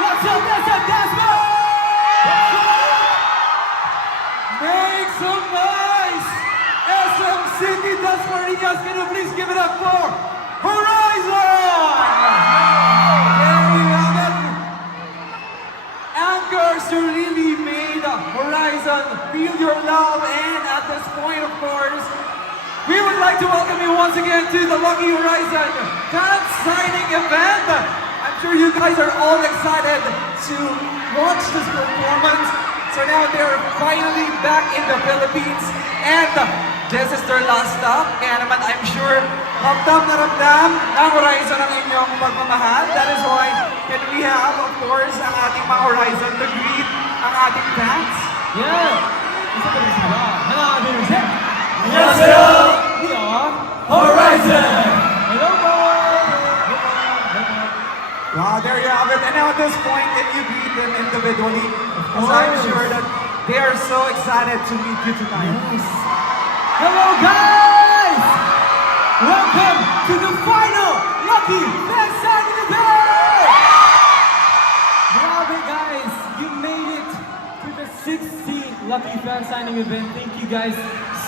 What's up, SM Dasmos? Make some noise! SM City Dasmariñas, can you please give it up for Horizon? There you have it. Anchors who really made Horizon feel your love, and at this point, of course, we would like to welcome you once again to the Lucky Horizon fan signing event. I'm sure you guys are all excited to watch this performance. So now they're finally back in the Philippines, and this is their last stop. Kaya naman I'm sure ramdam na ramdam ng Horizon ang inyong pagmamahal. That is why can we have, of course, ang ating mga Horizon to greet ang ating fans. Yeah! 인사드리겠습니다. 하나, 둘, 셋! 안녕하세요. We are Horizon! Hello, boy! Wow, there you have it. And now at this point, can you greet them individually? Because I'm sure that they are so excited to meet you tonight. Yes. Hello, guys! Welcome to the final Lucky Fan Signing Event! Grabe, guys! You made it to the 16th Lucky Fan Signing Event. Thank you guys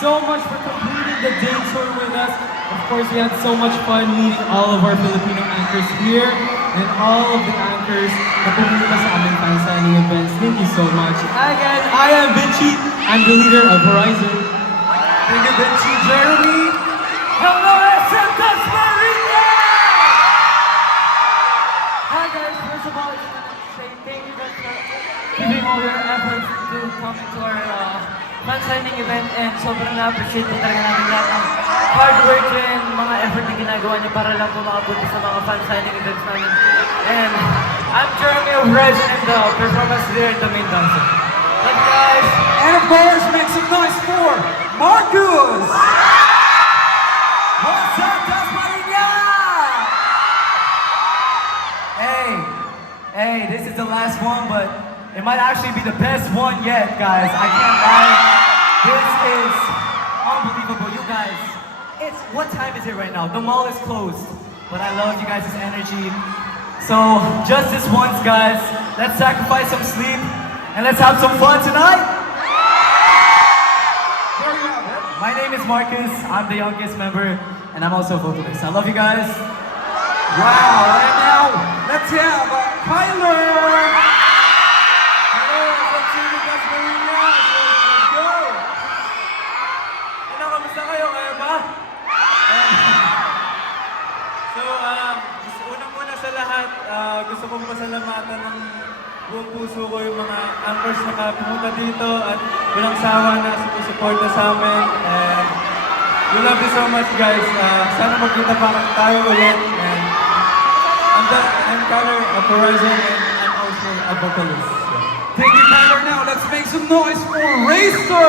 so much for completing the day tour with us. Of course, we had so much fun meeting all of our Filipino anchors here and all of the anchors na pumunta sa aming fan signing events. Thank you so much. Again, I am Vinci. I'm the leader of Horizon. Thank you, Vinci. Jeremy. Hello, SM Dasmariñas! Hi guys, first of all, I just want to say thank you guys for giving all your efforts to come to our fan signing event, and sobrang na-appreciate po talaga namin lahat ng hard work and mga effort na ginagawa niyo para lang po makapunta sa mga fan signing events namin. And I'm Jeremy of Horizon and the performance leader and the main dancer. Thank you guys! And of course, make some noise for Marcus. What's up, Dasmariñas? Hey, this is the last one, but it might actually be the best one yet, guys. I can't lie. This is unbelievable. You guys, what time is it right now? The mall is closed, but I love you guys' energy. So, just this once, guys, let's sacrifice some sleep and let's have some fun tonight. There you have it. My name is Marcus. I'm the youngest member, and I'm also a vocalist. I love you guys. Wow, and now let's have Kyler. Hello, SM City Dasmariñas. Let's go. Ano, kamusta kayo? Kaya ba? Unang-una sa lahat, gusto kong pasalamatan ng buong puso ko yung mga anchors na pumunta dito at walang sawa na sumusuporta sa amin. And we love you so much, guys. Sana magkita pa tayo ulit. And I'm Tyler of Horizon, and I'm also a vocalist. Thank you, Kyler. Now let's make some noise for Racer.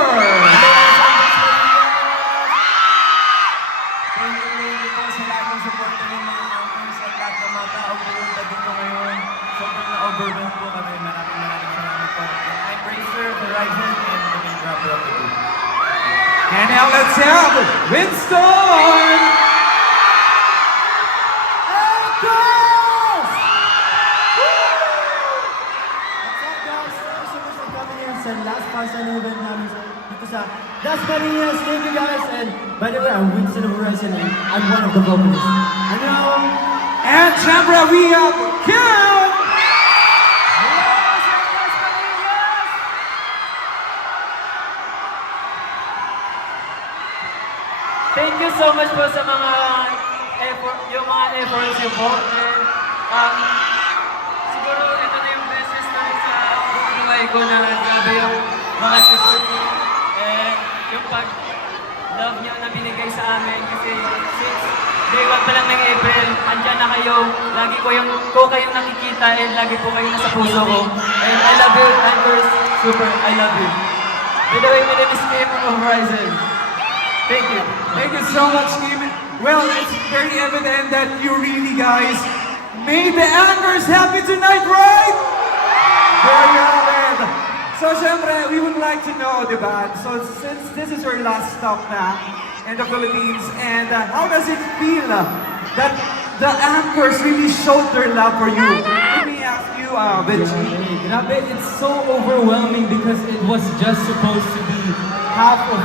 Thank you po sa lahat ng support ng mga anchors at lahat ng mga tao pumunta dito ngayon. Sobrang na-overwhelm po kami. Maraming salamat po. And I'm Racer of Horizon and the main rapper of the group. And now let's have Winston. What's up, guys? Thank you so much for coming here sa last fan signing event namin dito sa Dasmariñas. Thank you guys. And by the way, I'm Winston of Horizon and I'm one of the vocalists. Ano? And syempre, we have Kim. Thank you so much po sa mga effort, yung mga efforts niyo po. And siguro ito na yung best story sa buhay ko na grabe yung mga effort niyo. And yung pag-love niyo na binigay sa amin kasi since day 1 pa lang ng April, andyan na kayo. Lagi ko kayong nakikita and lagi po kayo nasa puso ko. And I love you, anchors. Super, I love you. By the way, my name is Kim from Horizon. Thank you. Thank you so much, Kim. Well, it's very evident that you really guys made the anchors happy tonight, right? There you have it. So, syempre, we would like to know, diba? So, since this is your last stop na in the Philippines, and how does it feel that the anchors really showed their love for you? Let me ask you, Grabe, it's so overwhelming because it was just supposed to be half of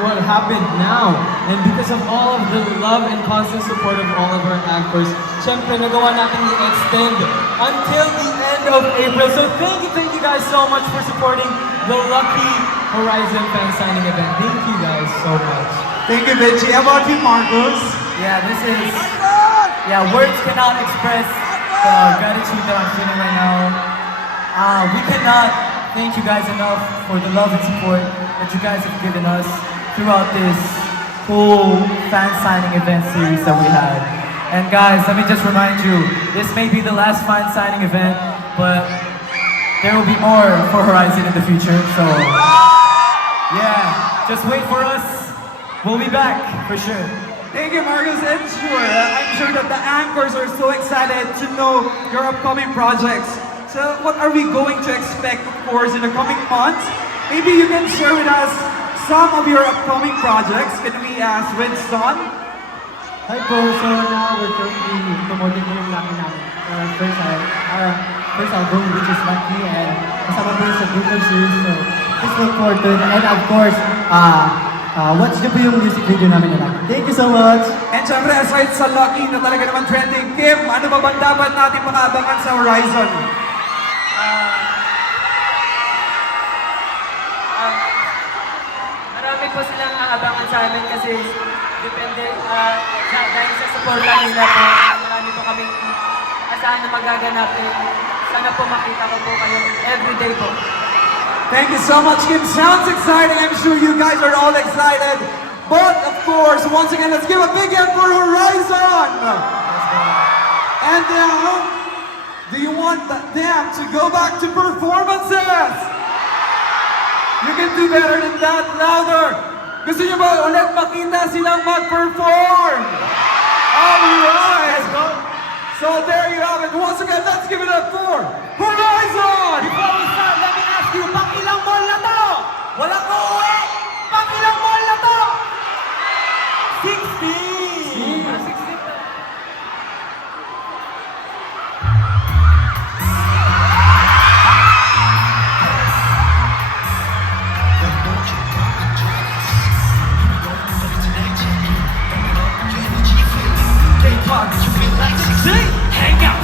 what happened now. And because of all of the love and constant support of all of our actors, syempre nagawa natin i-extend until the end of April. So thank you guys so much for supporting the Lucky Horizon fan signing event. Thank you guys so much. Thank you, Benji. How about you, Marcos? Yeah, this is. Yeah, words cannot express the gratitude that I'm feeling right now. We cannot thank you guys enough for the love and support that you guys have given us throughout this whole fan signing event series that we had. And guys, let me just remind you, this may be the last fan signing event, but there will be more for Horizon in the future. So, yeah, just wait for us. We'll be back for sure. Thank you, Marcus. And I'm sure that the anchors are so excited to know your upcoming projects. So what are we going to expect, of course, in the coming months? Maybe you can share with us some of your upcoming projects. Can we ask Winston? Hi po, so now we're currently promoting po yung Lucky namin. Our first album, which is Lucky, and kasama po yung sa Google series, so please look forward to it. And of course, watch niyo po yung music video namin na Lucky. Thank you so much! And syempre, aside sa Lucky na talaga naman trending, Kim, ano ba bang dapat natin makaabangan sa Horizon? Marami po silang aabangan sa amin kasi depende dahil sa suporta nila po, marami po kaming asahan na magaganap. Sana po makita ko po kayo everyday po. Thank you so much, Kim. Sounds exciting. I'm sure you guys are all excited. But of course, once again, let's give a big hand for Horizon. And now, do you want them to go back to performances? You can do better than that, louder. Gusto niyo ba ulit makita silang mag-perform? Alright! So there you have it. Once again, let's give it up for Horizon! Before we start, let me ask you, pang ilang mall na to? Walang uuwi! Pang ilang mall na to? 16! Hang out!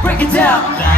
Break it down!